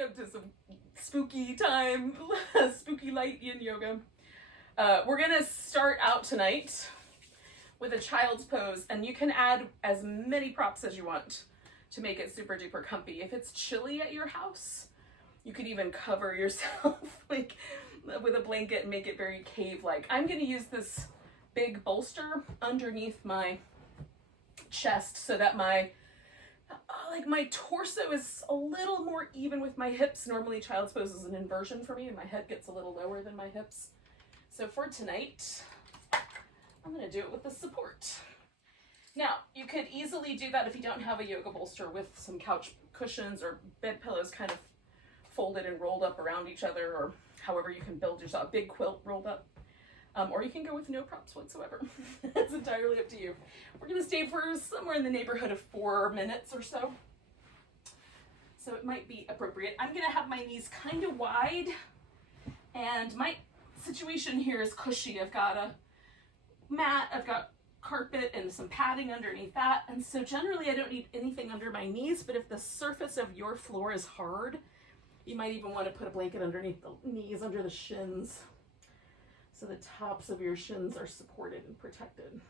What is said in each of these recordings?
Welcome to some spooky time, spooky light yin yoga. We're gonna start out tonight with a child's pose, and you can add as many props as you want to make it super duper comfy. If it's chilly at your house, you could even cover yourself like with a blanket and make it very cave-like. I'm gonna use this big bolster underneath my chest so that my torso is a little more even with my hips. Normally child's pose is an inversion for me and my head gets a little lower than my hips. So for tonight, I'm gonna do it with the support. Now, you could easily do that if you don't have a yoga bolster with some couch cushions or bed pillows kind of folded and rolled up around each other, or however you can build yourself, a big quilt rolled up. Or you can go with no props whatsoever. It's entirely up to you. We're gonna stay for somewhere in the neighborhood of 4 minutes or so. So it might be appropriate. I'm gonna have my knees kind of wide, and my situation here is cushy. I've got a mat, I've got carpet and some padding underneath that. And so generally I don't need anything under my knees, but if the surface of your floor is hard, you might even want to put a blanket underneath the knees, under the shins, so the tops of your shins are supported and protected.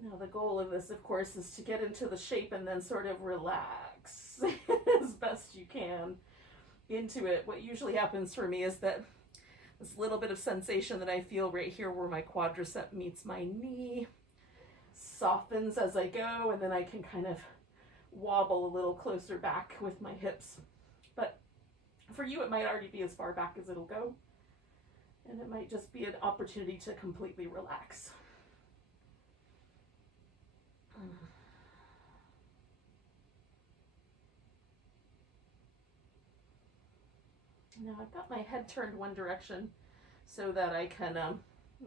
Now the goal of this, of course, is to get into the shape and then sort of relax as best you can into it. What usually happens for me is that this little bit of sensation that I feel right here where my quadricep meets my knee softens as I go, and then I can kind of wobble a little closer back with my hips. But for you, it might already be as far back as it'll go, and it might just be an opportunity to completely relax. Now I've got my head turned one direction so that I can,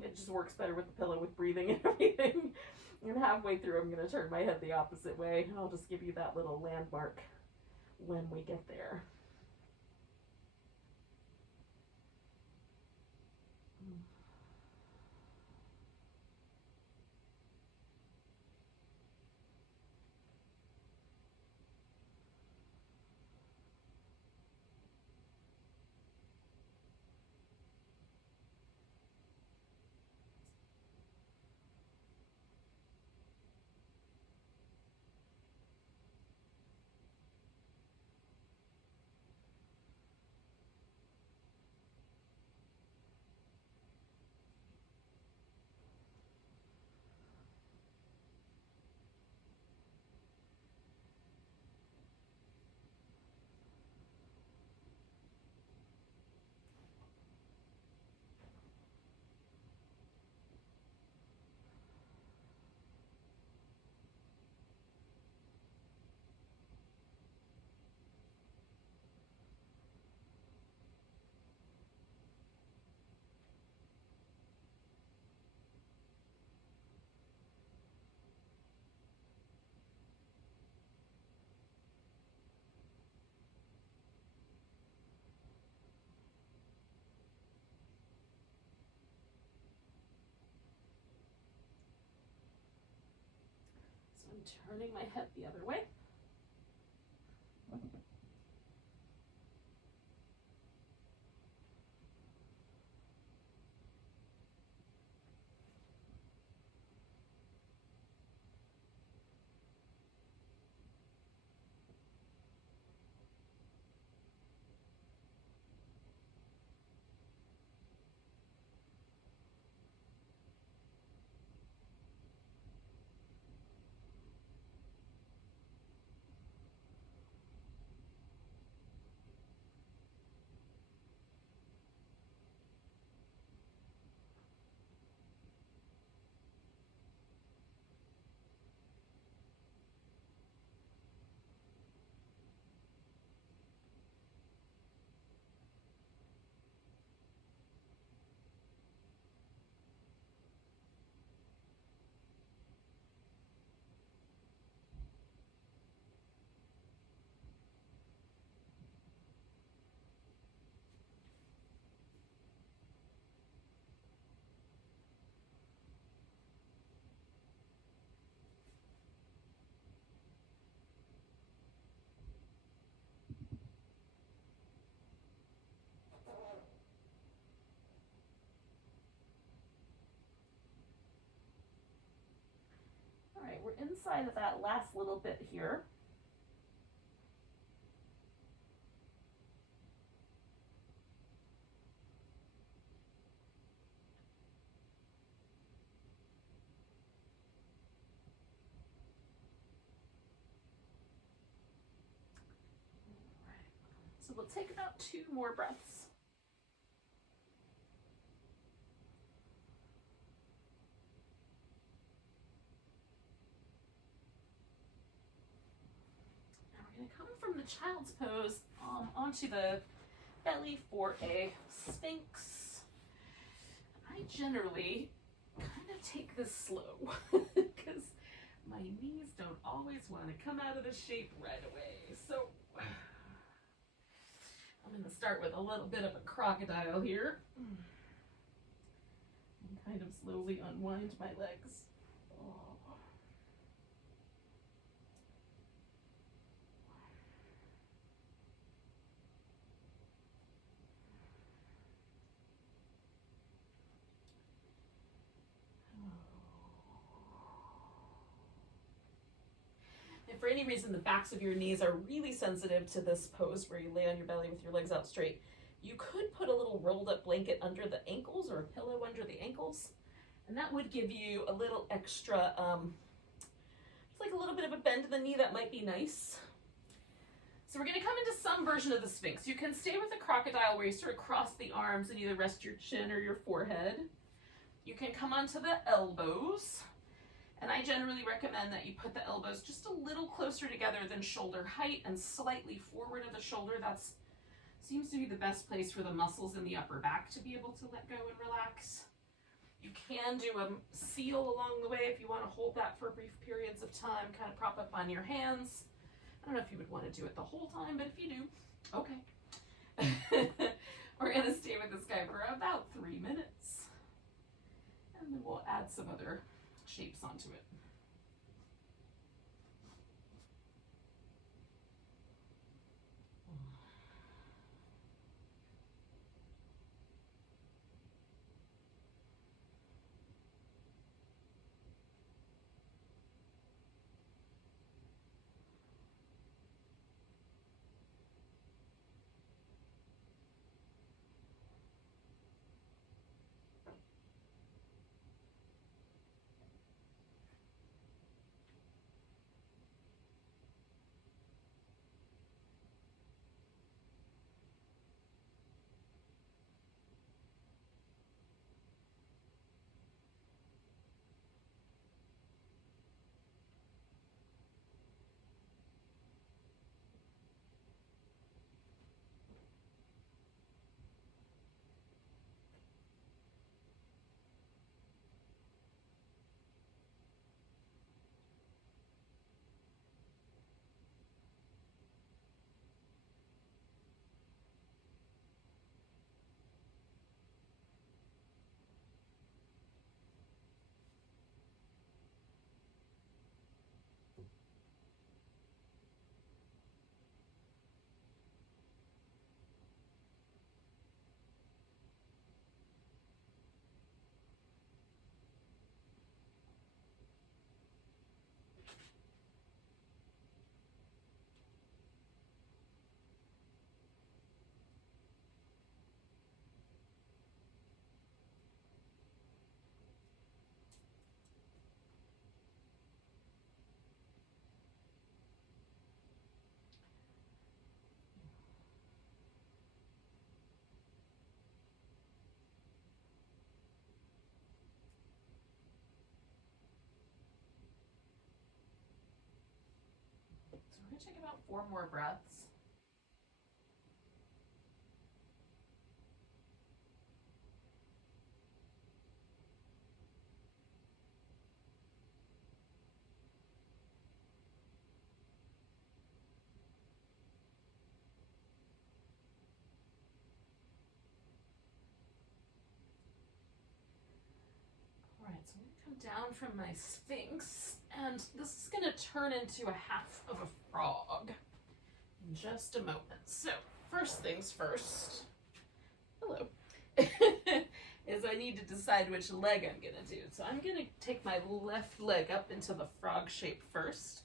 it just works better with the pillow with breathing and everything. And halfway through I'm going to turn my head the opposite way, and I'll just give you that little landmark when we get there. I'm turning my head the other way. inside of that last little bit here. So we'll take about 2 more breaths. Now we're going to come from the child's pose onto the belly for a Sphinx. I generally kind of take this slow because my knees don't always want to come out of the shape right away. So I'm going to start with a little bit of a crocodile here and kind of slowly unwind my legs. If for any reason the backs of your knees are really sensitive to this pose where you lay on your belly with your legs out straight, you could put a little rolled up blanket under the ankles or a pillow under the ankles, and that would give you a little extra, just like a little bit of a bend in the knee. That might be nice. So we're going to come into some version of the Sphinx. You can stay with the crocodile where you sort of cross the arms and either rest your chin or your forehead. You can come onto the elbows. And I generally recommend that you put the elbows just a little closer together than shoulder height and slightly forward of the shoulder. That seems to be the best place for the muscles in the upper back to be able to let go and relax. You can do a seal along the way if you want to hold that for brief periods of time, kind of prop up on your hands. I don't know if you would want to do it the whole time, but if you do, okay. We're going to stay with this guy for about 3 minutes. And then we'll add some other shapes onto it. So we're going to take about 4 more breaths. All right, so I'm going to come down from my Sphinx, and this is going to turn into a half of a frog in just a moment. So first things first, hello. is I need to decide which leg I'm gonna do. So I'm gonna take my left leg up into the frog shape first.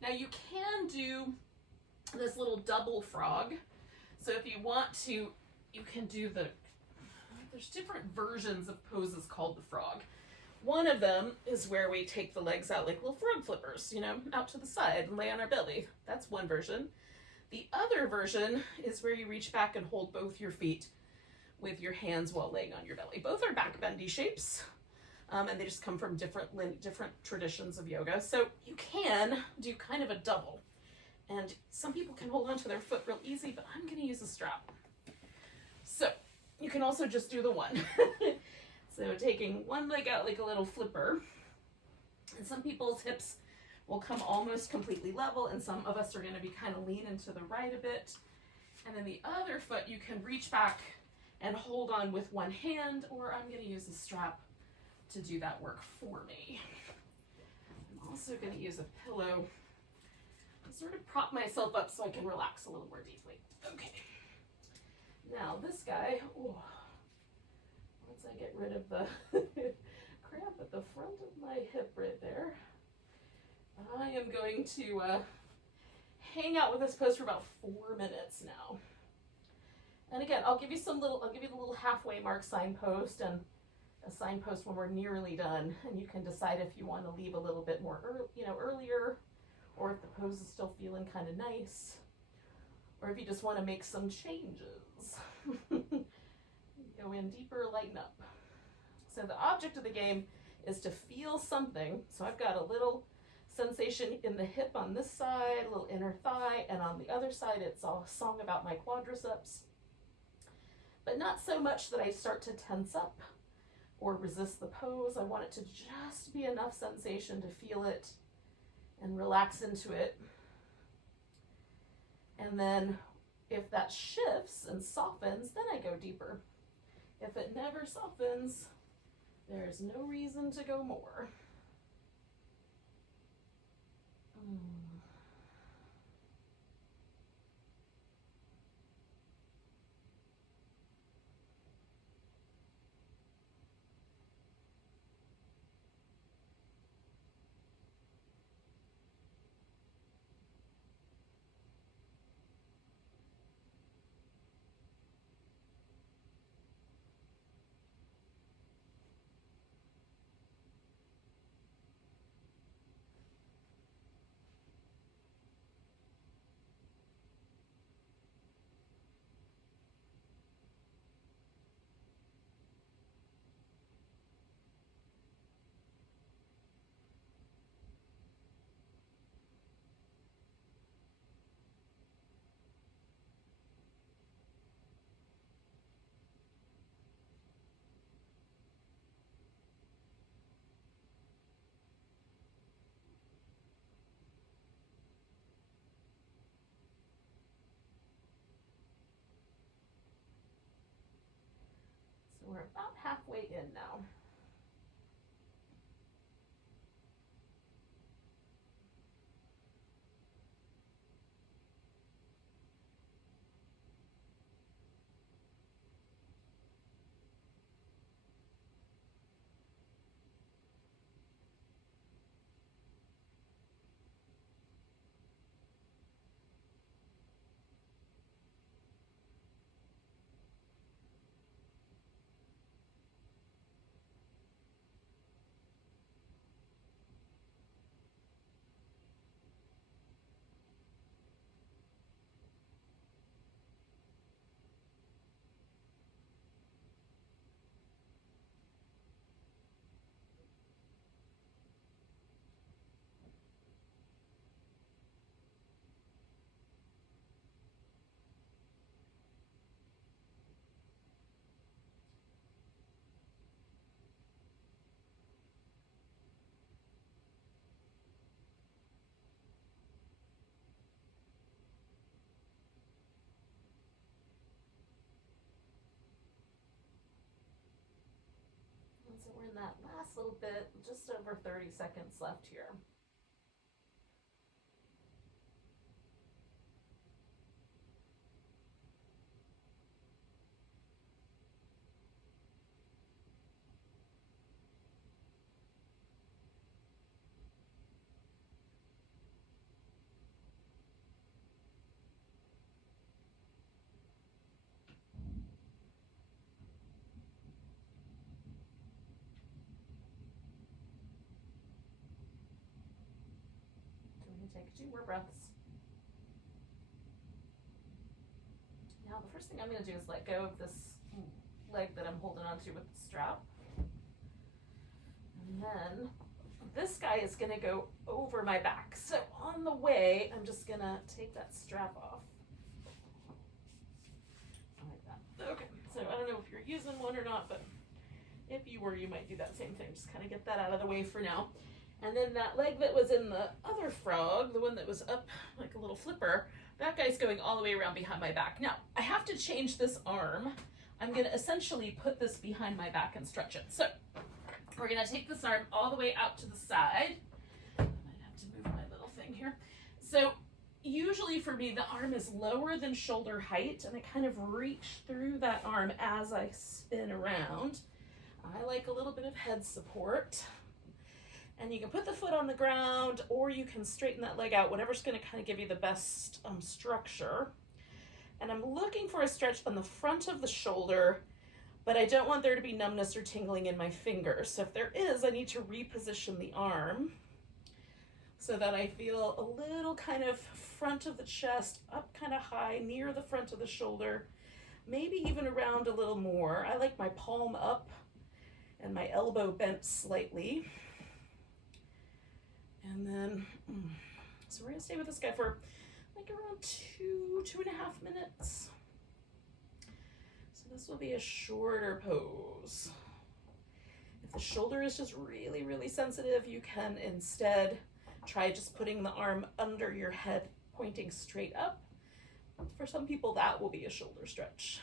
Now you can do this little double frog. So if you want to, you can do there's different versions of poses called the frog. One of them is where we take the legs out like little frog flippers, you know, out to the side and lay on our belly. That's one version. The other version is where you reach back and hold both your feet with your hands while laying on your belly. Both are back bendy shapes, and they just come from different traditions of yoga. So you can do kind of a double. And some people can hold onto their foot real easy, but I'm gonna use a strap. So you can also just do the one. So taking one leg out like a little flipper, and some people's hips will come almost completely level, and some of us are going to be kind of leaning to the right a bit. And then the other foot you can reach back and hold on with one hand, or I'm going to use a strap to do that work for me. I'm also going to use a pillow to sort of prop myself up so I can relax a little more deeply. Okay. Now this guy, once I get rid of the cramp at the front of my hip right there, I am going to hang out with this pose for about 4 minutes now. And again, I'll give you the little halfway mark signpost and a signpost when we're nearly done, and you can decide if you want to leave a little bit more earlier, or if the pose is still feeling kind of nice, or if you just want to make some changes. Go in deeper, lighten up. So the object of the game is to feel something. So I've got a little sensation in the hip on this side, a little inner thigh, and on the other side it's a song about my quadriceps. But not so much that I start to tense up or resist the pose. I want it to just be enough sensation to feel it and relax into it. And then if that shifts and softens, then I go deeper. If it never softens, there's no reason to go more. So we're about halfway in now. So we're in that last little bit, just over 30 seconds left here. Take 2 more breaths. Now the first thing I'm going to do is let go of this leg that I'm holding onto with the strap. And then this guy is going to go over my back. So on the way, I'm just going to take that strap off. Like that. Okay, so I don't know if you're using one or not, but if you were, you might do that same thing. Just kind of get that out of the way for now. And then that leg that was in the other frog, the one that was up like a little flipper, that guy's going all the way around behind my back. Now, I have to change this arm. I'm going to essentially put this behind my back and stretch it. So we're going to take this arm all the way out to the side. I might have to move my little thing here. So usually for me, the arm is lower than shoulder height, and I kind of reach through that arm as I spin around. I like a little bit of head support. And you can put the foot on the ground, or you can straighten that leg out, whatever's going to kind of give you the best structure. And I'm looking for a stretch on the front of the shoulder, but I don't want there to be numbness or tingling in my fingers. So if there is, I need to reposition the arm so that I feel a little kind of front of the chest, up kind of high, near the front of the shoulder, maybe even around a little more. I like my palm up and my elbow bent slightly. And then, so we're gonna stay with this guy for like around 2.5 minutes. So this will be a shorter pose. If the shoulder is just really, really sensitive, you can instead try just putting the arm under your head, pointing straight up. For some people, that will be a shoulder stretch.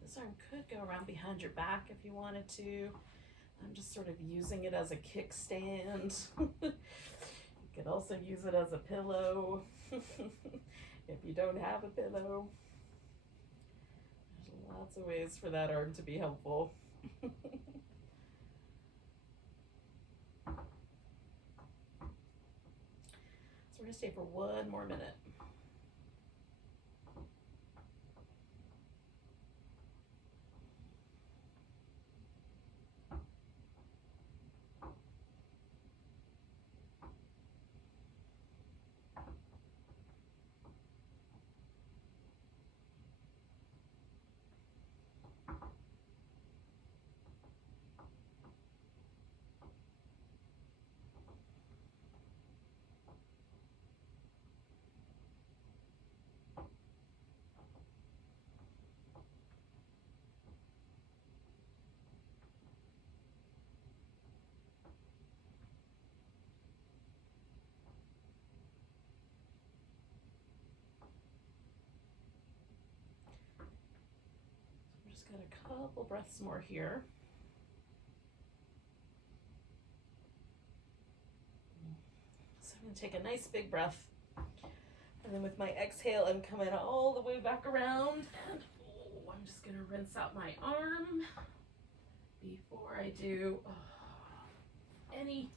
This arm could go around behind your back if you wanted to. I'm just sort of using it as a kickstand. You could also use it as a pillow if you don't have a pillow. There's lots of ways for that arm to be helpful. So we're going to stay for 1 more minute. Got a couple breaths more here. So I'm going to take a nice big breath, and then with my exhale I'm coming all the way back around, and I'm just going to rinse out my arm before I do anything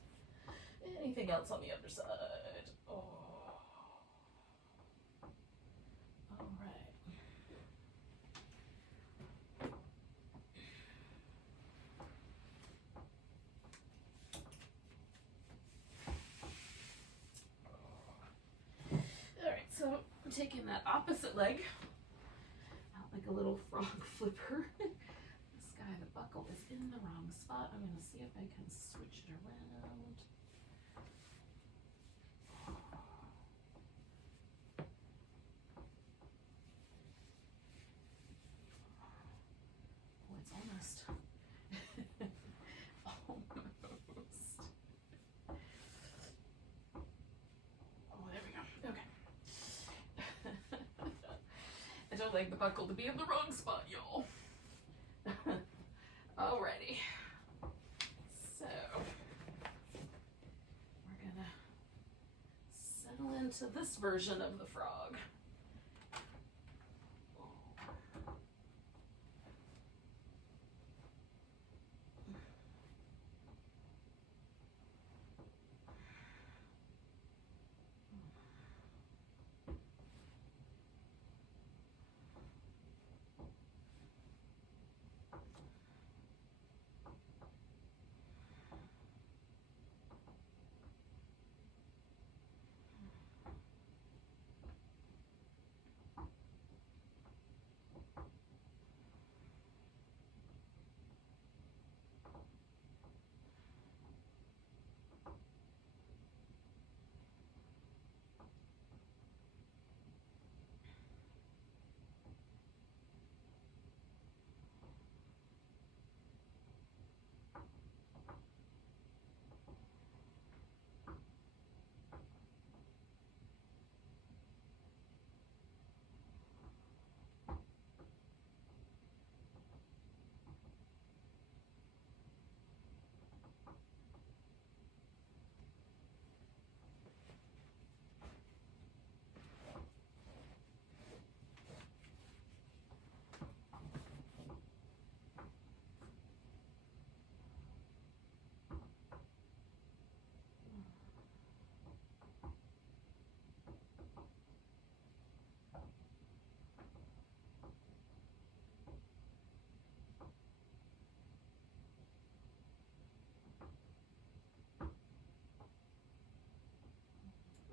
else on the other side. So I'm taking that opposite leg out like a little frog flipper. This guy, the buckle is in the wrong spot. I'm going to see if I can switch it around. Oh, it's almost. Almost. leg buckle to be in the wrong spot, y'all. Alrighty. So, we're gonna settle into this version of the frog.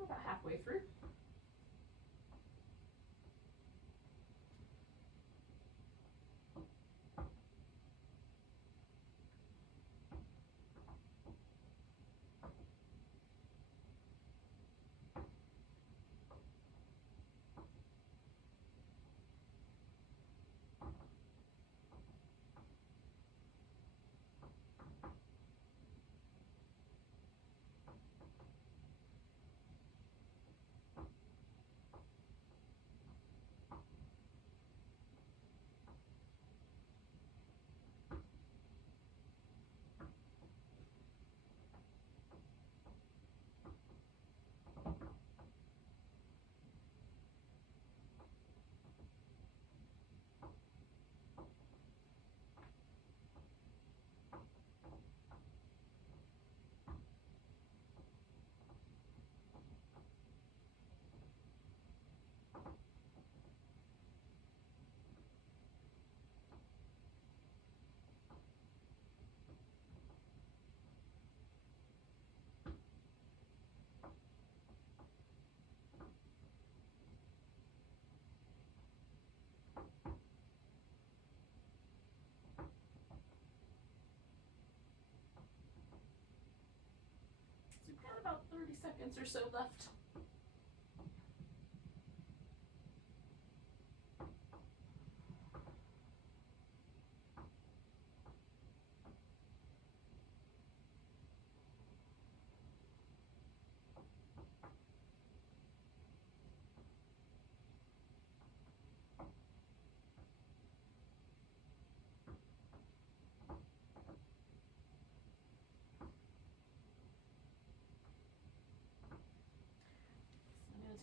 About halfway through. So we've got about 30 seconds or so left.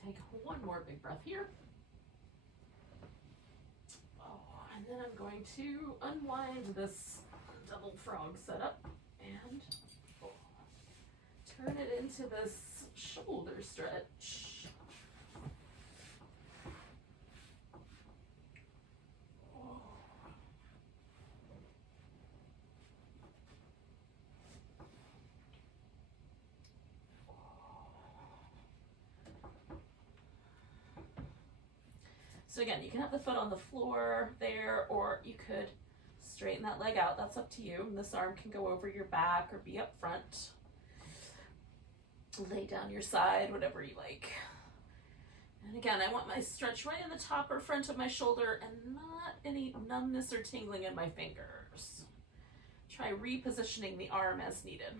Take one more big breath here. Oh, and then I'm going to unwind this double frog setup and turn it into this shoulder stretch. So again, you can have the foot on the floor there, or you could straighten that leg out. That's up to you. And this arm can go over your back or be up front. Lay down your side, whatever you like. And again, I want my stretch right in the top or front of my shoulder and not any numbness or tingling in my fingers. Try repositioning the arm as needed.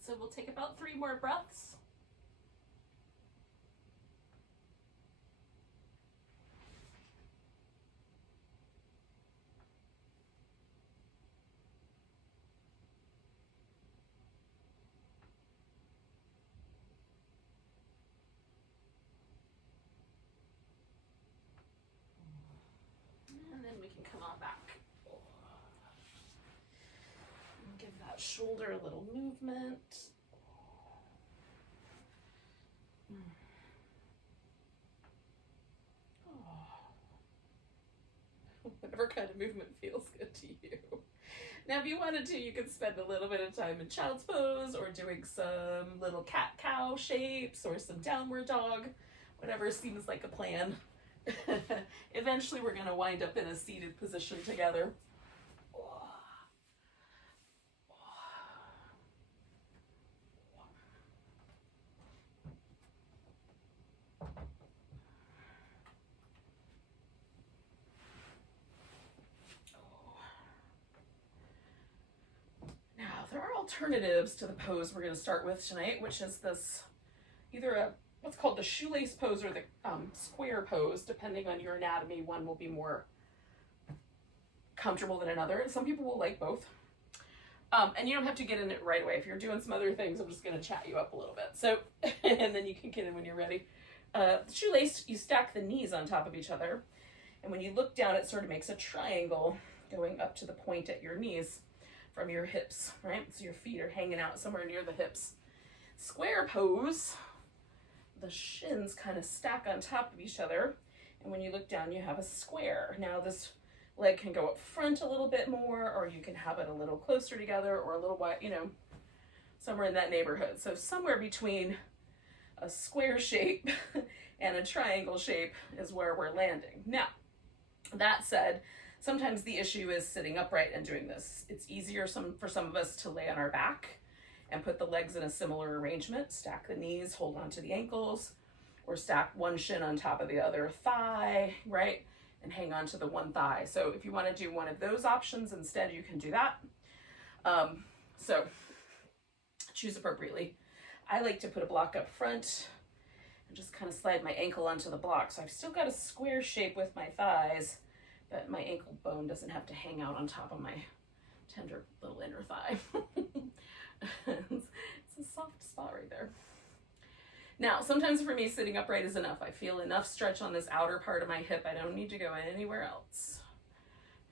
So we'll take about 3 more breaths. And then we can come on back. And give that shoulder a little movement. Whatever kind of movement feels good to you. Now, if you wanted to, you could spend a little bit of time in child's pose or doing some little cat-cow shapes or some downward dog, whatever seems like a plan. Eventually, we're going to wind up in a seated position together. Now, there are alternatives to the pose we're going to start with tonight, which is this, either what's called the shoelace pose or the square pose. Depending on your anatomy, one will be more comfortable than another. Some people will like both. And you don't have to get in it right away. If you're doing some other things, I'm just going to chat you up a little bit. So, and then you can get in when you're ready. The shoelace, you stack the knees on top of each other. And when you look down, it sort of makes a triangle going up to the point at your knees from your hips, right? So your feet are hanging out somewhere near the hips. Square pose, the shins kind of stack on top of each other. And when you look down, you have a square. Now this leg can go up front a little bit more, or you can have it a little closer together or a little wide, you know, somewhere in that neighborhood. So somewhere between a square shape and a triangle shape is where we're landing. Now, that said, sometimes the issue is sitting upright and doing this. It's easier for some of us to lay on our back and put the legs in a similar arrangement, stack the knees, hold on to the ankles, or stack one shin on top of the other thigh, right? And hang on to the one thigh. So if you want to do one of those options instead, you can do that. So choose appropriately. I like to put a block up front and just kind of slide my ankle onto the block. So I've still got a square shape with my thighs, but my ankle bone doesn't have to hang out on top of my tender little inner thigh. It's a soft spot right there. Now, sometimes for me, sitting upright is enough. I feel enough stretch on this outer part of my hip. I don't need to go anywhere else.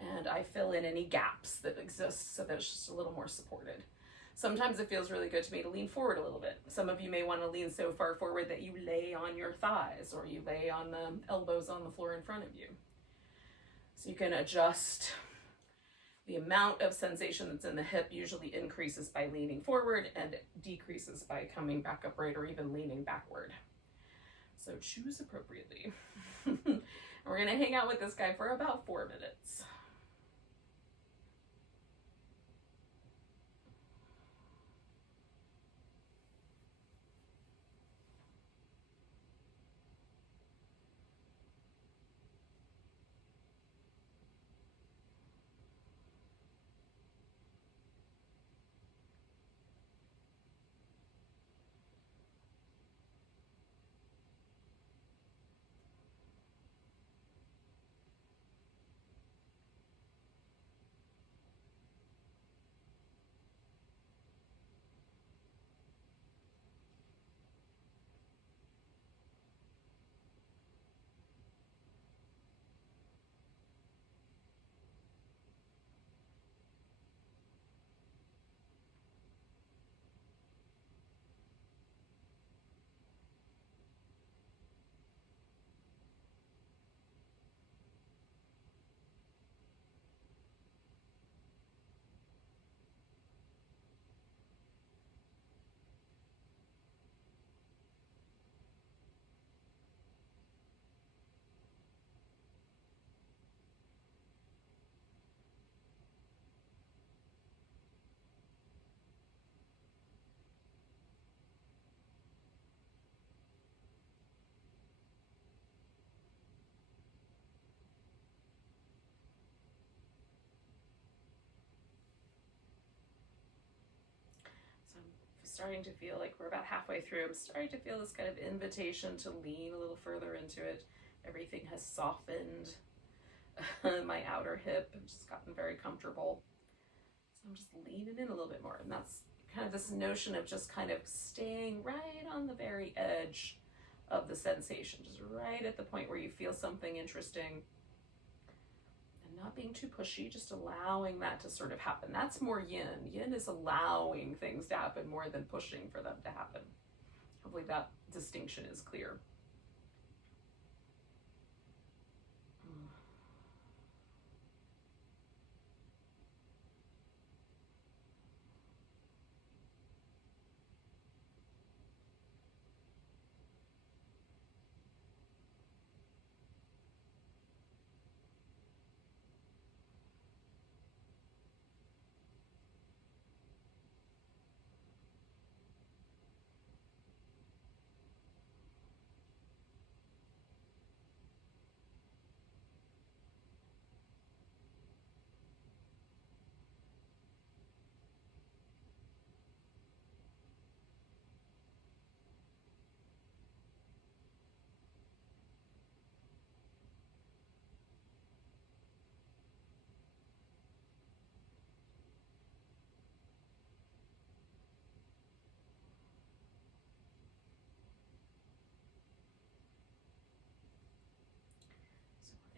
And I fill in any gaps that exist so that it's just a little more supported. Sometimes it feels really good to me to lean forward a little bit. Some of you may want to lean so far forward that you lay on your thighs, or you lay on the elbows on the floor in front of you. So you can adjust. The amount of sensation that's in the hip usually increases by leaning forward and decreases by coming back upright or even leaning backward. So choose appropriately. And we're going to hang out with this guy for about 4 minutes. starting to feel like we're about halfway through. I'm starting to feel this kind of invitation to lean a little further into it. Everything has softened. My outer hip has just gotten very comfortable. So I'm just leaning in a little bit more. And that's kind of this notion of just kind of staying right on the very edge of the sensation, just right at the point where you feel something interesting. Not being too pushy, just allowing that to sort of happen. That's more yin. Yin is allowing things to happen more than pushing for them to happen. Hopefully that distinction is clear.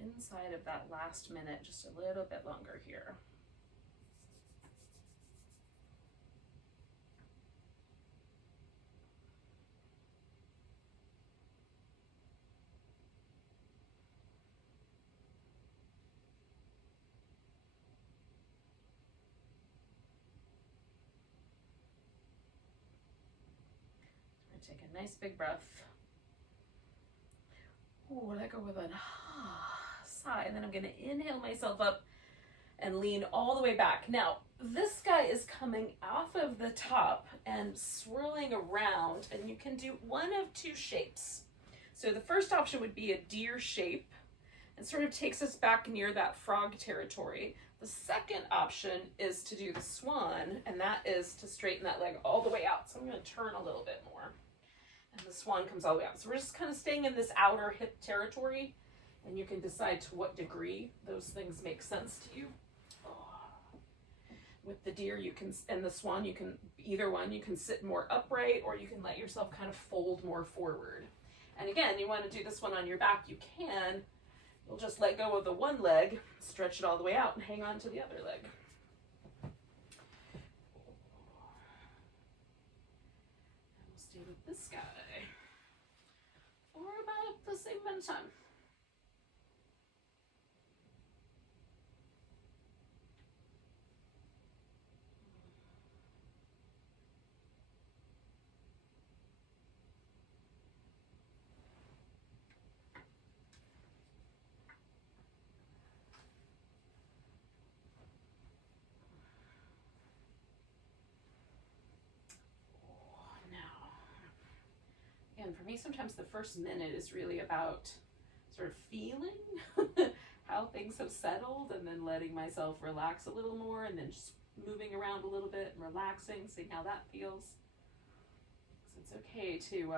Inside of that last minute, just a little bit longer here. So we're gonna take a nice big breath. Ooh, let go with a sigh, and then I'm gonna inhale myself up and lean all the way back. Now, this guy is coming off of the top and swirling around, and you can do one of two shapes. So the first option would be a deer shape, and sort of takes us back near that frog territory. The second option is to do the swan, and that is to straighten that leg all the way out. So I'm gonna turn a little bit more. And the swan comes all the way out. So we're just kind of staying in this outer hip territory, and you can decide to what degree those things make sense to you. With the deer, you can, and the swan, you can, either one, you can sit more upright, or you can let yourself kind of fold more forward. And again, you want to do this one on your back, you can. You'll just let go of the one leg, stretch it all the way out, and hang on to the other leg. Stay with this guy for about the same amount of time. And for me, sometimes the first minute is really about sort of feeling how things have settled, and then letting myself relax a little more, and then just moving around a little bit and relaxing, seeing how that feels. So it's okay to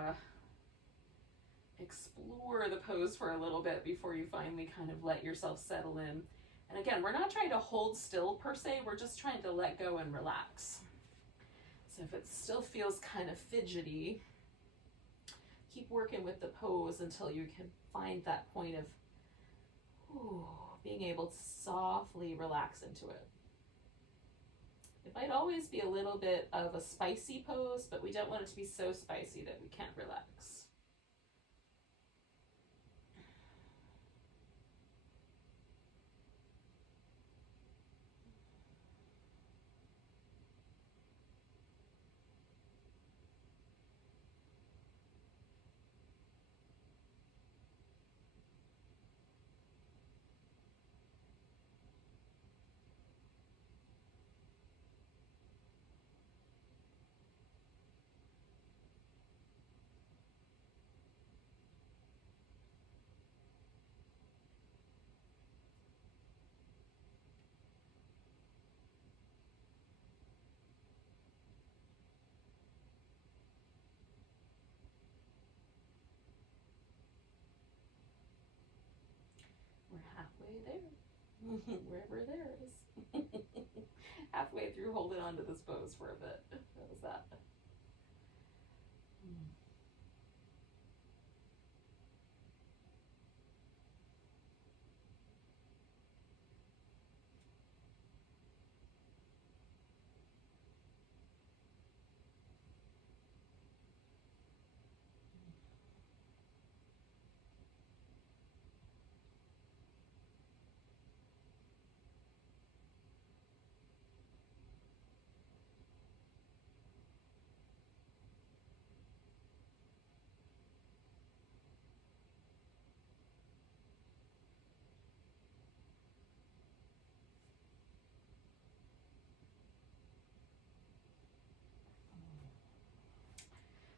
explore the pose for a little bit before you finally kind of let yourself settle in. And again, we're not trying to hold still per se, we're just trying to let go and relax. So if it still feels kind of fidgety, keep working with the pose until you can find that point of being able to softly relax into it. It might always be a little bit of a spicy pose, but we don't want it to be so spicy that we can't relax. halfway there. Wherever there is. Halfway through holding on to this pose for a bit. How was that?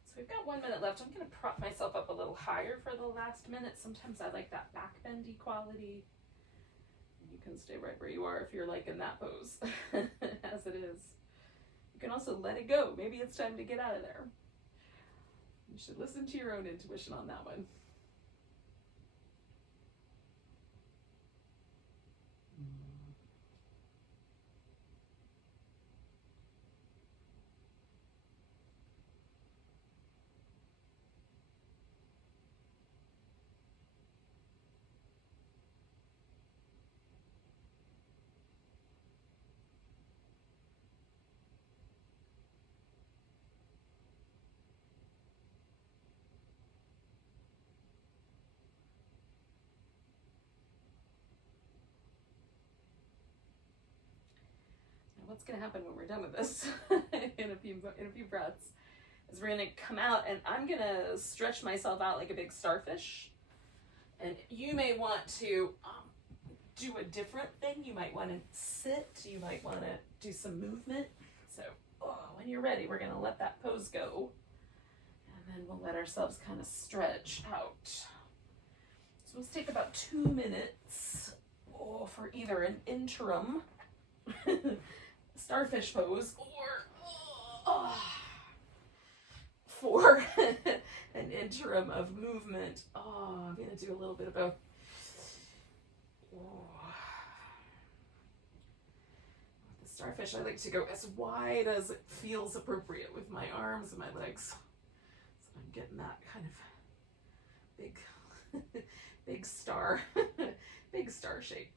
So we've got 1 minute left. I'm going to prop myself up a little higher for the last minute. Sometimes I like that back bendy quality. You can stay right where you are if you're like in that pose as it is. You can also let it go. Maybe it's time to get out of there. You should listen to your own intuition on that one. What's going to happen when we're done with this in a few breaths is we're going to come out and I'm going to stretch myself out like a big starfish. And you may want to do a different thing. You might want to sit. You might want to do some movement. So when you're ready, we're going to let that pose go. And then we'll let ourselves kind of stretch out. So let's take about 2 minutes for either an interim starfish pose or for an interim of movement. I'm going to do a little bit of both. With the starfish, I like to go as wide as it feels appropriate with my arms and my legs. So I'm getting that kind of big star, big star shape.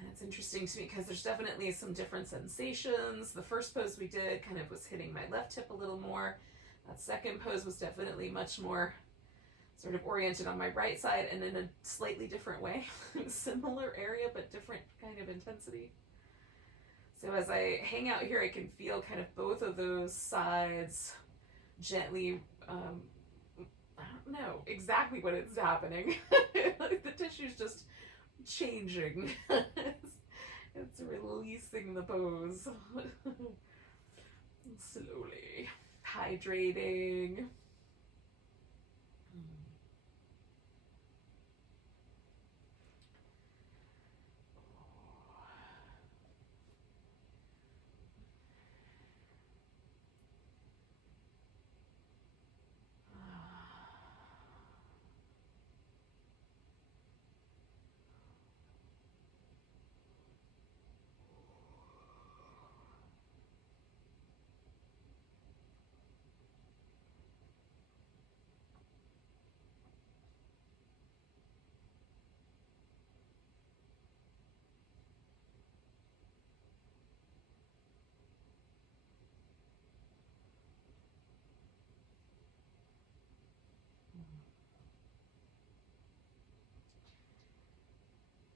And it's interesting to me because there's definitely some different sensations. The first pose we did kind of was hitting my left hip a little more. That second pose was definitely much more sort of oriented on my right side and in a slightly different way. Similar area, but different kind of intensity. So as I hang out here, I can feel kind of both of those sides gently, I don't know exactly what is happening. The tissue's just changing. It's releasing the pose. Slowly. Hydrating.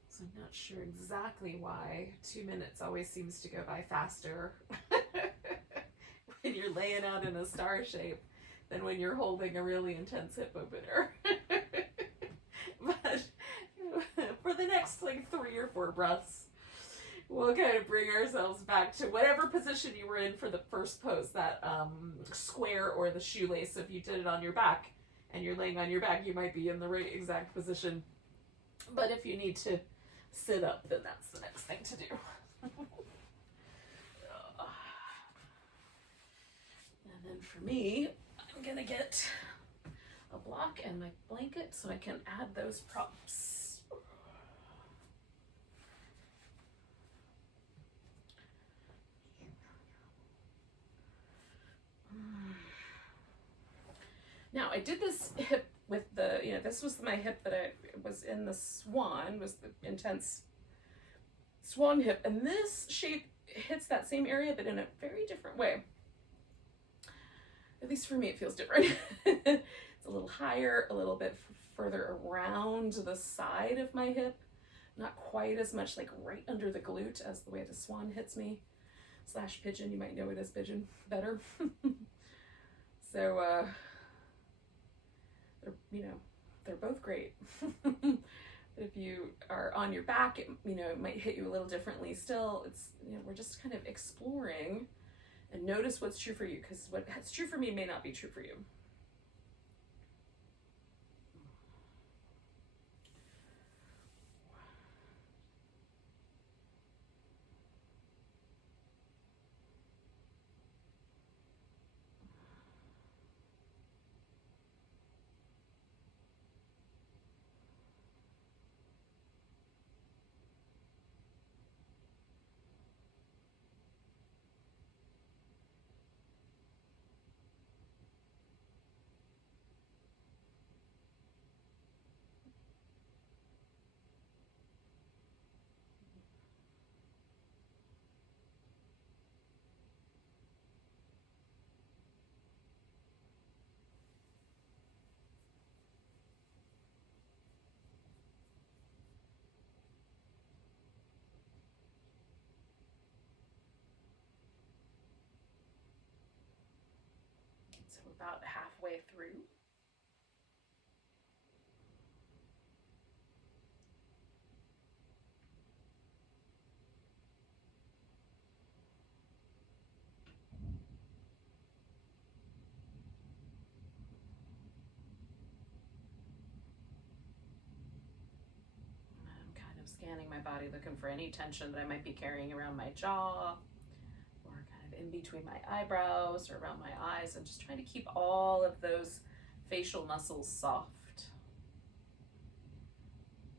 So I'm not sure exactly why 2 minutes always seems to go by faster when you're laying out in a star shape than when you're holding a really intense hip opener. But for the next like 3 or 4 breaths, we'll kind of bring ourselves back to whatever position you were in for the first pose, that square or the shoelace. If you did it on your back and you're laying on your back, you might be in the right exact position. But if you need to sit up, then that's the next thing to do. And And then for me, I'm gonna get a block and my blanket so I can add those props. Now I did this hip with the, this was my hip that I was in the swan, was the intense swan hip, and this shape hits that same area but in a very different way. At least for me it feels different. It's a little higher, a little bit further around the side of my hip, not quite as much like right under the glute as the way the swan hits me, / pigeon, you might know it as pigeon better. So they're both great. If you are on your back, it might hit you a little differently. Still, it's, we're just kind of exploring, and notice what's true for you, because what's true for me may not be true for you. So about halfway through. I'm kind of scanning my body, looking for any tension that I might be carrying around my jaw, in between my eyebrows or around my eyes, and just trying to keep all of those facial muscles soft.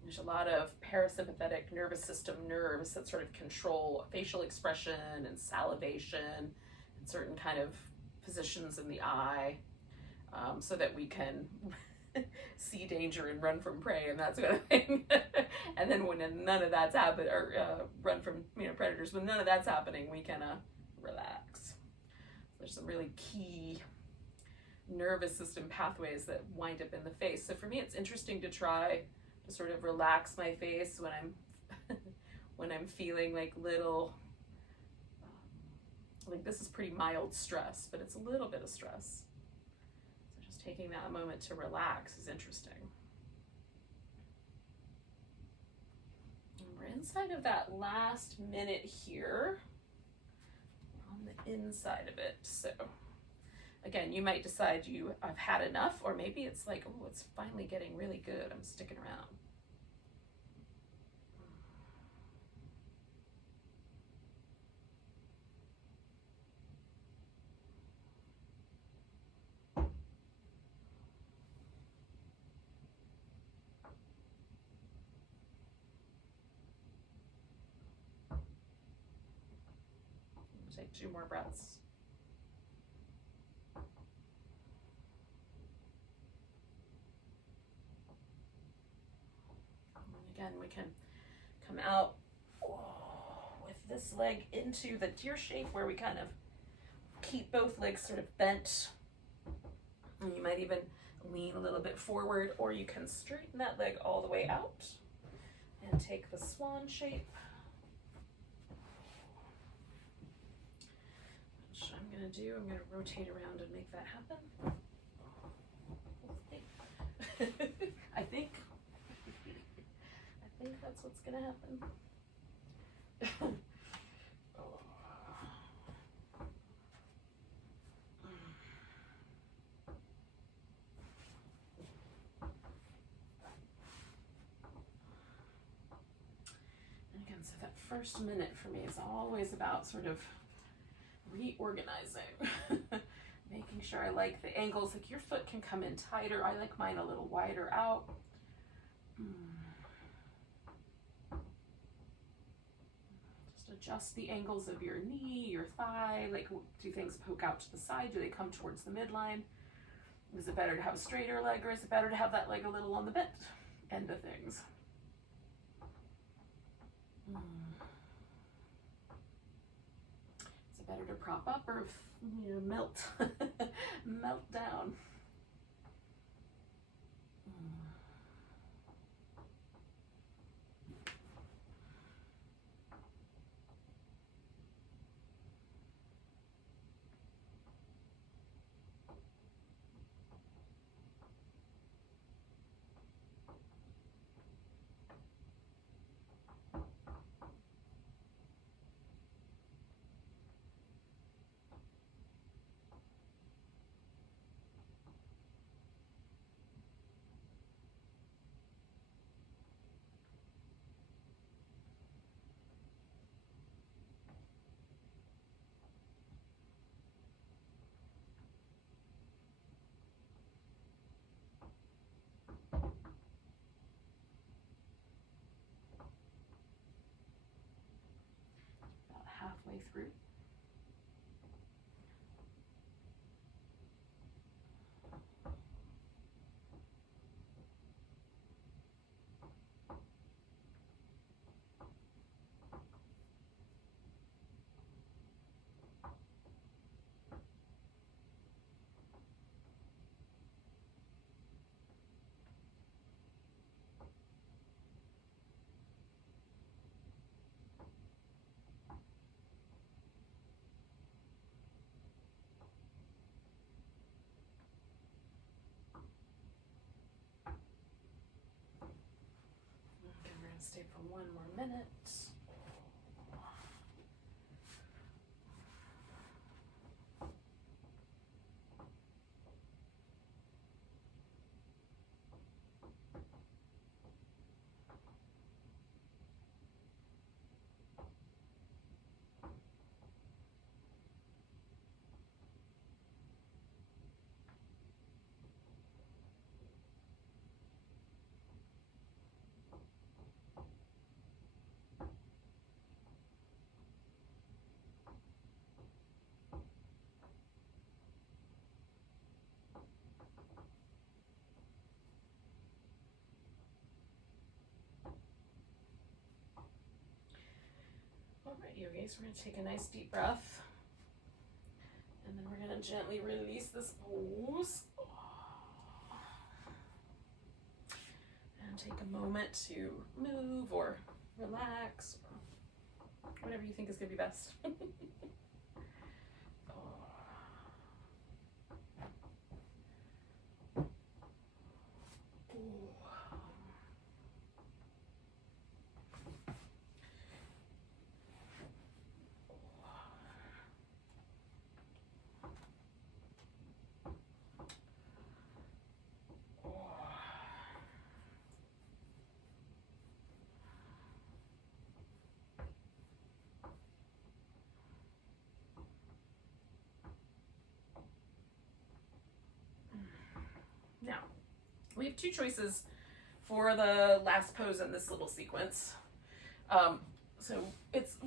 There's a lot of parasympathetic nervous system nerves that sort of control facial expression and salivation and certain kind of positions in the eye, so that we can see danger and run from prey and that sort of thing. And then when none of that's happening, or run from predators, when none of that's happening, we can relax. There's some really key nervous system pathways that wind up in the face. So for me, it's interesting to try to sort of relax my face when I'm when I'm feeling like little, like this is pretty mild stress, but it's a little bit of stress. So just taking that moment to relax is interesting. And we're inside of that last minute here, on the inside of it. So again, you might decide I've had enough, or maybe it's like, oh, it's finally getting really good, I'm sticking around. Take 2 more breaths. And again, we can come out with this leg into the deer shape, where we kind of keep both legs sort of bent. And you might even lean a little bit forward, or you can straighten that leg all the way out and take the swan shape. I'm going to rotate around and make that happen. I think that's what's going to happen. And again, so that first minute for me is always about sort of reorganizing, Making sure I like the angles, like your foot can come in tighter. I like mine a little wider out. Just adjust the angles of your knee, your thigh. Like, do things poke out to the side? Do they come towards the midline? Is it better to have a straighter leg, or is it better to have that leg a little on the bent end of things? Is it better to prop up or melt, melt down? About halfway through. We're going to stay for one more minute. All right, yogis, we're going to take a nice deep breath. And then we're going to gently release this pose. And take a moment to move or relax, or whatever you think is going to be best. Now, we have two choices for the last pose in this little sequence. So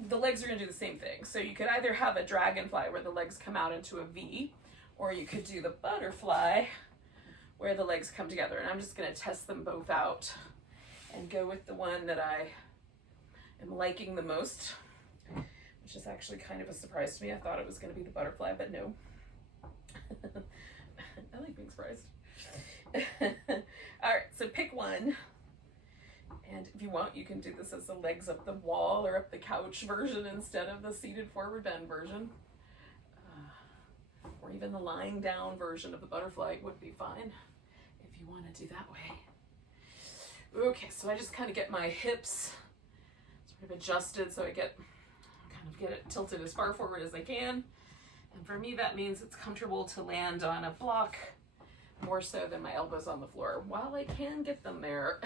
the legs are going to do the same thing. So you could either have a dragonfly where the legs come out into a V, or you could do the butterfly where the legs come together. And I'm just going to test them both out and go with the one that I am liking the most, which is actually kind of a surprise to me. I thought it was going to be the butterfly, but no. I like being surprised. All right, so pick one. And if you want, you can do this as the legs up the wall or up the couch version instead of the seated forward bend version. Or even the lying down version of the butterfly would be fine if you want to do that way. Okay, so I just kind of get my hips sort of adjusted so I get it tilted as far forward as I can. And for me, that means it's comfortable to land on a block more so than my elbows on the floor. While I can get them there,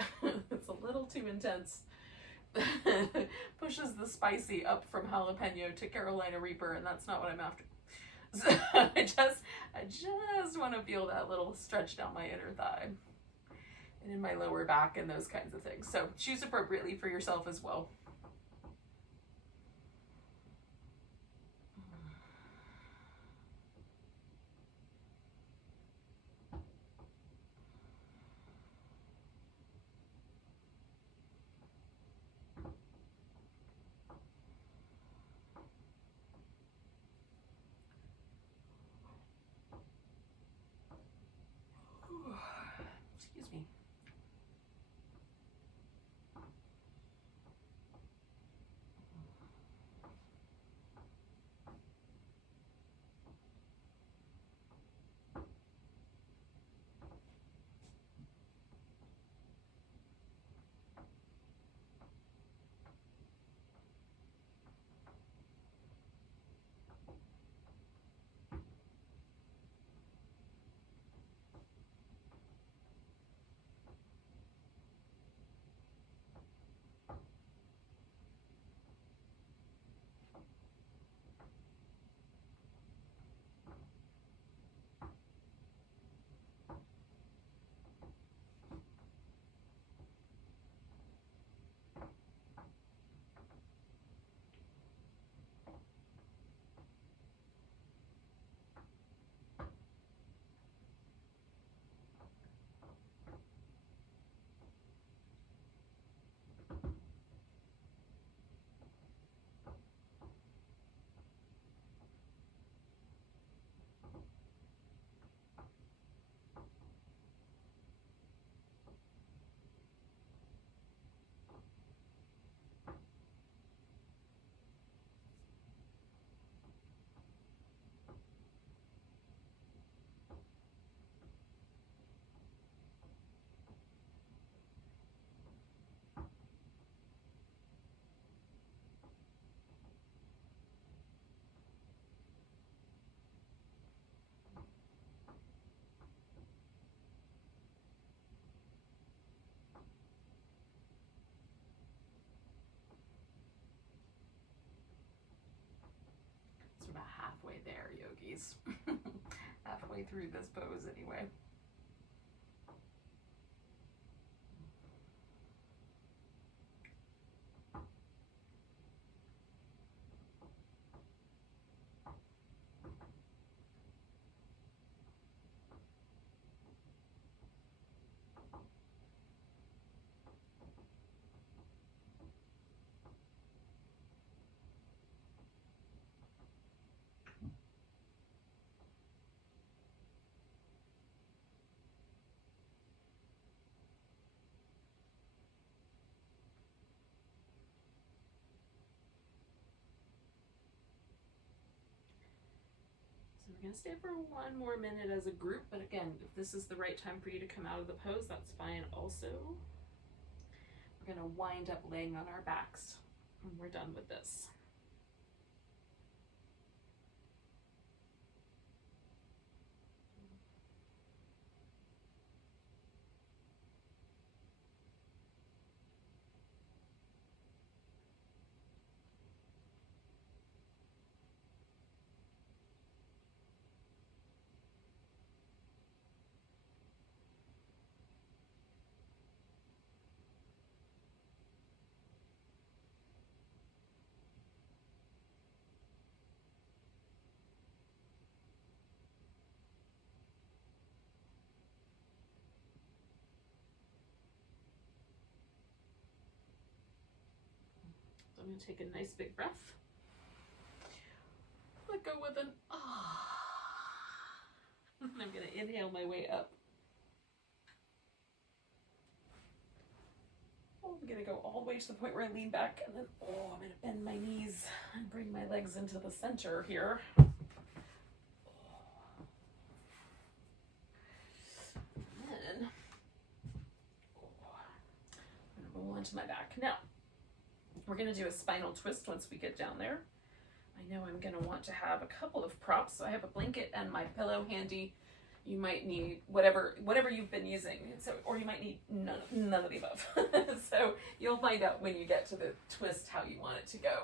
it's a little too intense. Pushes the spicy up from jalapeno to Carolina Reaper, and that's not what I'm after. So I just want to feel that little stretch down my inner thigh and in my lower back and those kinds of things. So choose appropriately for yourself as well. Excuse me. So we're about halfway there, yogis. Halfway through this pose anyway. So we're going to stay for one more minute as a group, but again, if this is the right time for you to come out of the pose, that's fine also. We're going to wind up laying on our backs when we're done with this. I'm going to take a nice big breath. Let go with an ah. And I'm going to inhale my way up. Oh, I'm going to go all the way to the point where I lean back, and then I'm going to bend my knees and bring my legs into the center here. And then I'm going to roll onto my back. Now, we're going to do a spinal twist once we get down there. I know I'm going to want to have a couple of props. So I have a blanket and my pillow handy. You might need whatever you've been using. So, or you might need none of the above. So you'll find out when you get to the twist how you want it to go.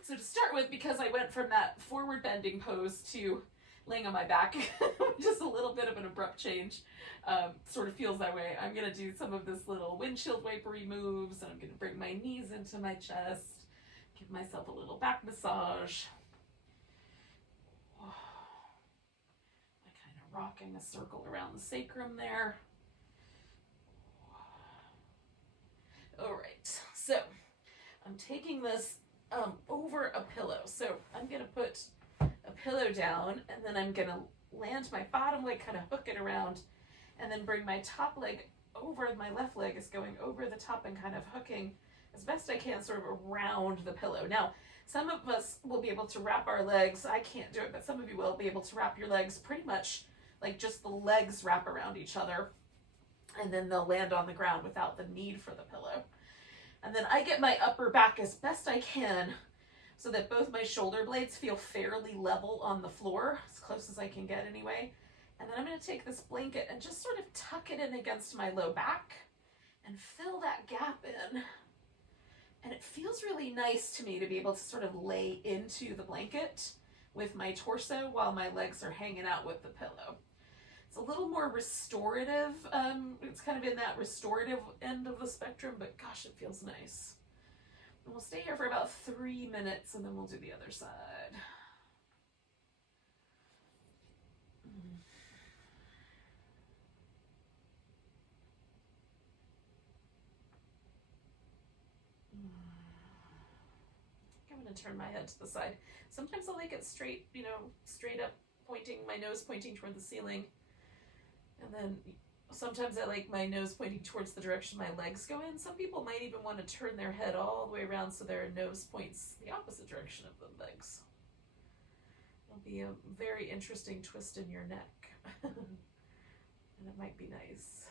So to start with, because I went from that forward bending pose to laying on my back, just a little bit of an abrupt change, sort of feels that way. I'm gonna do some of this little windshield wipery moves, and I'm gonna bring my knees into my chest, give myself a little back massage. Like kind of rocking a circle around the sacrum there. All right, so I'm taking this over a pillow. So I'm gonna put a pillow down, and then I'm gonna land my bottom leg, kind of hook it around, and then bring my top leg over. My left leg is going over the top and kind of hooking as best I can sort of around the pillow. Now, some of us will be able to wrap our legs. I can't do it, but some of you will be able to wrap your legs pretty much like just the legs wrap around each other, and then they'll land on the ground without the need for the pillow. And then I get my upper back as best I can so that both my shoulder blades feel fairly level on the floor, as close as I can get anyway. And then I'm going to take this blanket and just sort of tuck it in against my low back and fill that gap in. And it feels really nice to me to be able to sort of lay into the blanket with my torso while my legs are hanging out with the pillow. It's a little more restorative. It's kind of in that restorative end of the spectrum, but gosh, it feels nice. And we'll stay here for about 3 minutes, and then we'll do the other side. I'm going to turn my head to the side. Sometimes I like it straight, straight up, my nose pointing toward the ceiling. And then sometimes I like my nose pointing towards the direction my legs go in. Some people might even want to turn their head all the way around so their nose points the opposite direction of the legs. It'll be a very interesting twist in your neck. And it might be nice.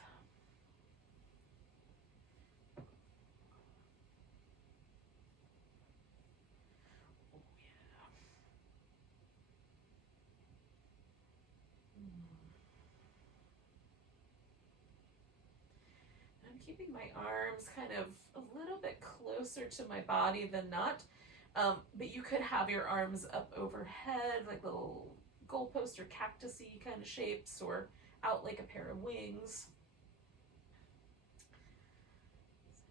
Keeping my arms kind of a little bit closer to my body than not, but you could have your arms up overhead like little goalpost or cactus-y kind of shapes, or out like a pair of wings.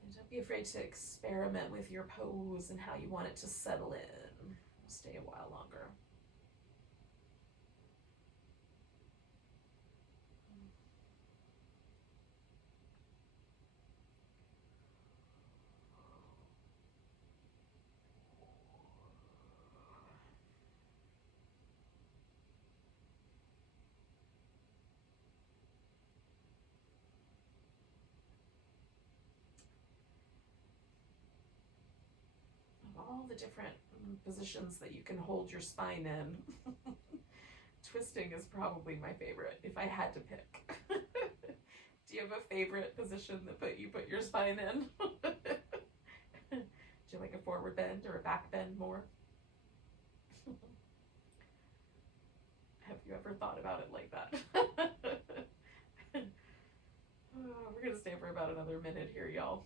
So don't be afraid to experiment with your pose and how you want it to settle in. Stay a while longer. All the different positions that you can hold your spine in. Twisting is probably my favorite, if I had to pick. Do you have a favorite position that you put your spine in? Do you like a forward bend or a back bend more? Have you ever thought about it like that? We're going to stay for about another minute here, y'all.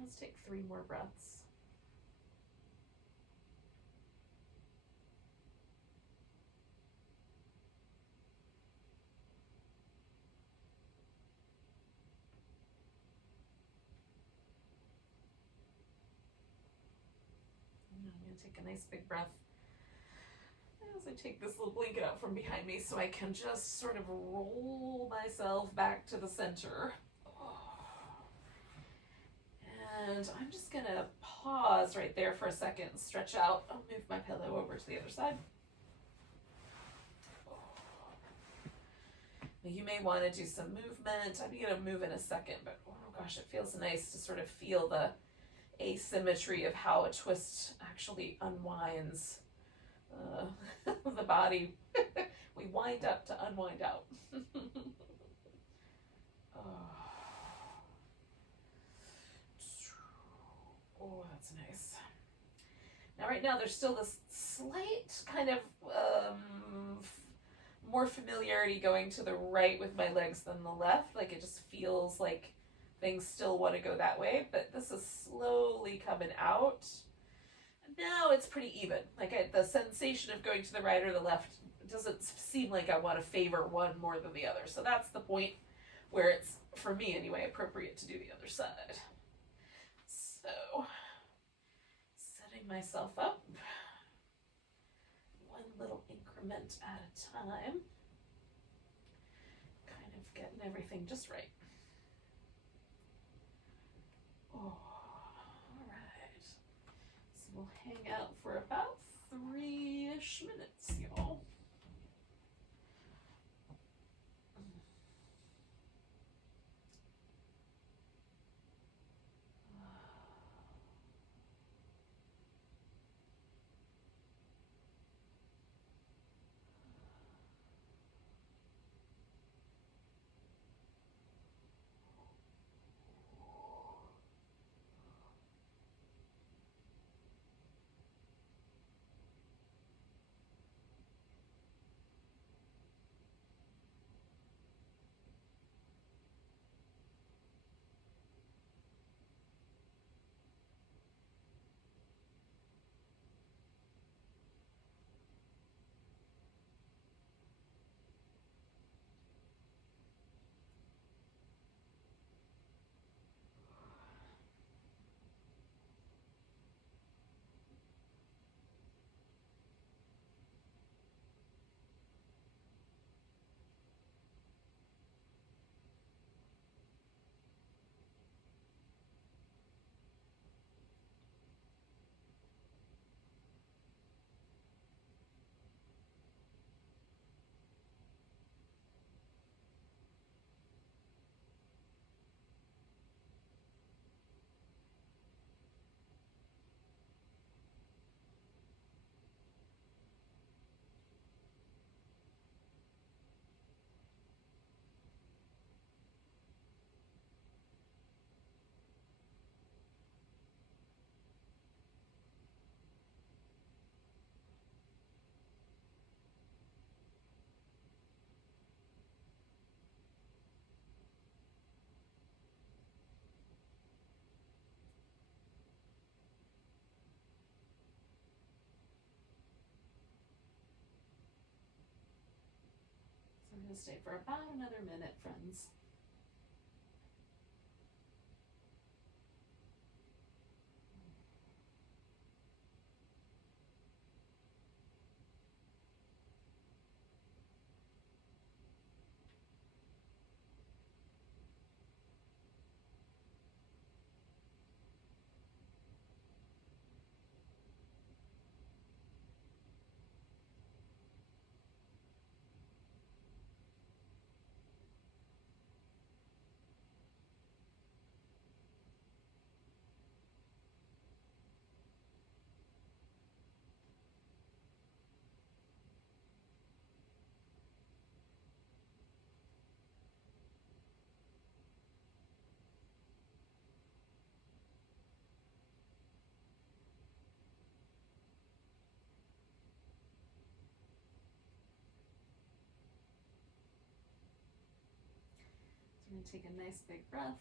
Let's take 3 more breaths. I'm going to take a nice big breath as I take this little blanket out from behind me so I can just sort of roll myself back to the center. And I'm just going to pause right there for a second and stretch out. I'll move my pillow over to the other side. You may want to do some movement. I'm going to move in a second, but oh gosh, it feels nice to sort of feel the asymmetry of how a twist actually unwinds the body. We wind up to unwind out. Oh, that's nice. Now right now there's still this slight kind of more familiarity going to the right with my legs than the left. Like it just feels like things still want to go that way, but this is slowly coming out. Now it's pretty even. Like the sensation of going to the right or the left doesn't seem like I want to favor one more than the other. So that's the point where it's, for me anyway, appropriate to do the other side. So, setting myself up one little increment at a time. Kind of getting everything just right. Oh, all right. So we'll hang out for about 3-ish minutes, y'all. I'm going to stay for about another minute, friends. I'm going to take a nice big breath.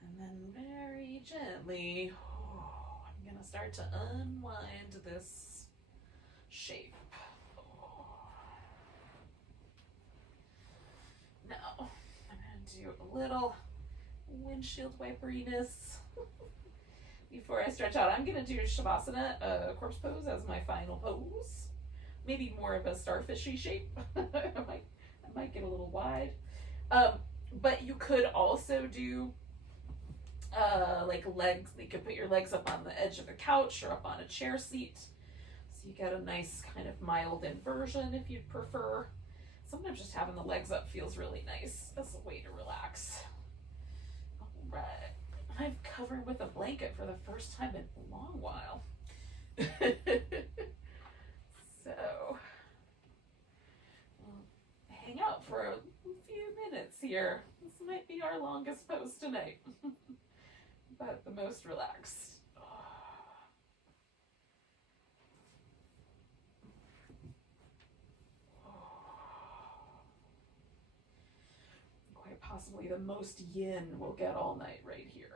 And then very gently, I'm going to start to unwind this shape. Now, I'm going to do a little windshield wiperiness before I stretch out. I'm going to do Shavasana, corpse pose, as my final pose. Maybe more of a starfishy shape. I might get a little wide. But you could also do like legs. You could put your legs up on the edge of a couch or up on a chair seat. So you get a nice kind of mild inversion if you'd prefer. Sometimes just having the legs up feels really nice as a way to relax. All right. I'm covered with a blanket for the first time in a long while. So, we'll hang out for a few minutes here. This might be our longest pose tonight. but the most relaxed. Quite possibly the most yin we'll get all night right here.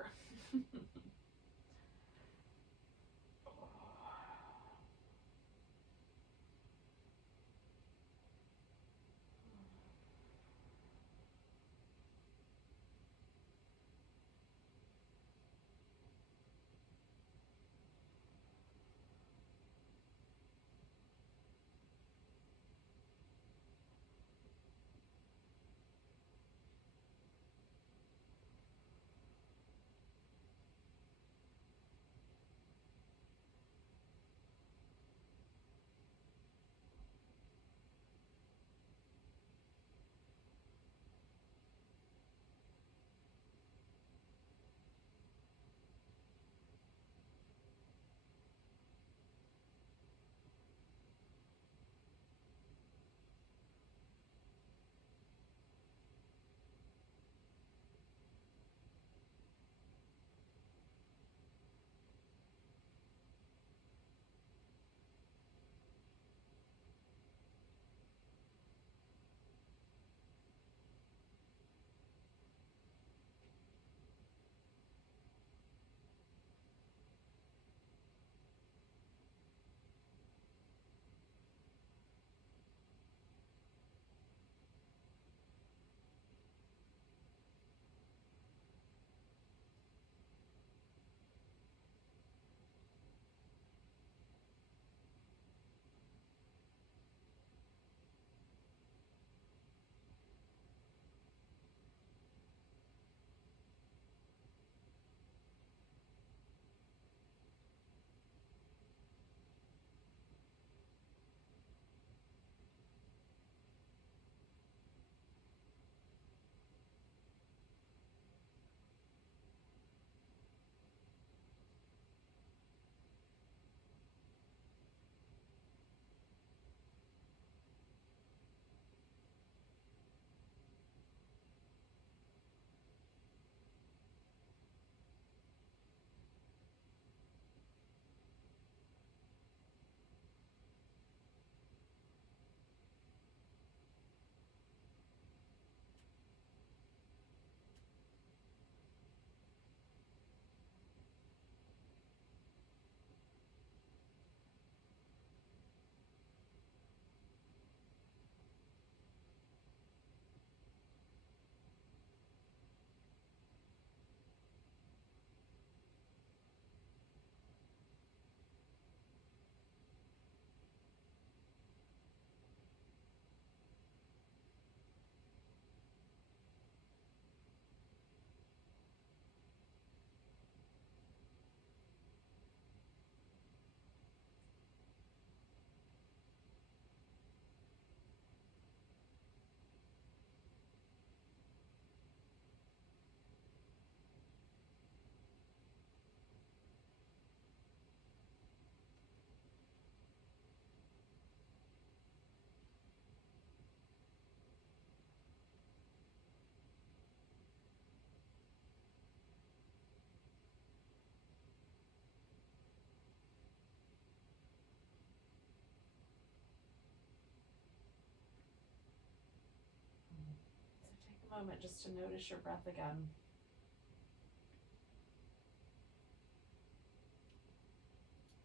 Moment just to notice your breath again.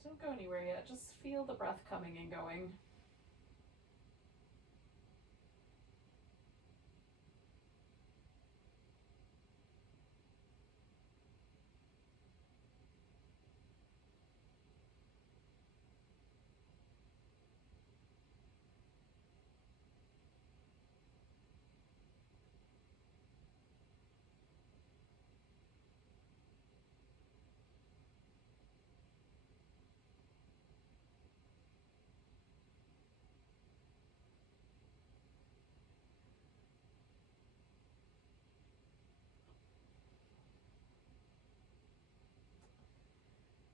Don't go anywhere yet, just feel the breath coming and going.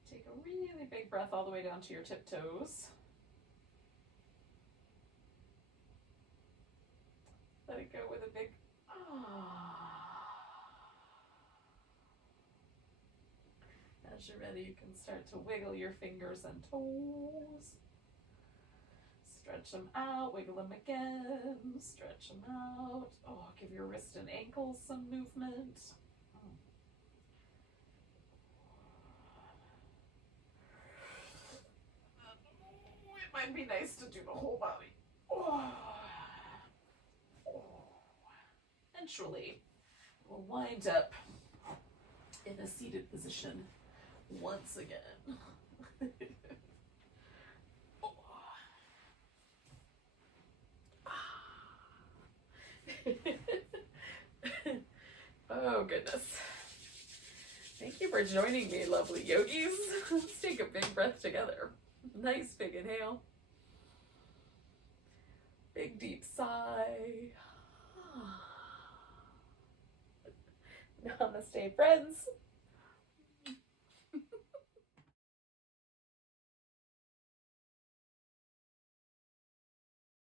Take a really big breath all the way down to your tiptoes. Let it go with a big ah. As you're ready, you can start to wiggle your fingers and toes. Stretch them out, wiggle them again, stretch them out. Oh, give your wrist and ankles some movement. It might be nice to do the whole body. Eventually, we'll wind up in a seated position once again. Oh, goodness. Thank you for joining me, lovely yogis. Let's take a big breath together. Nice big inhale. Big deep sigh. Namaste, friends.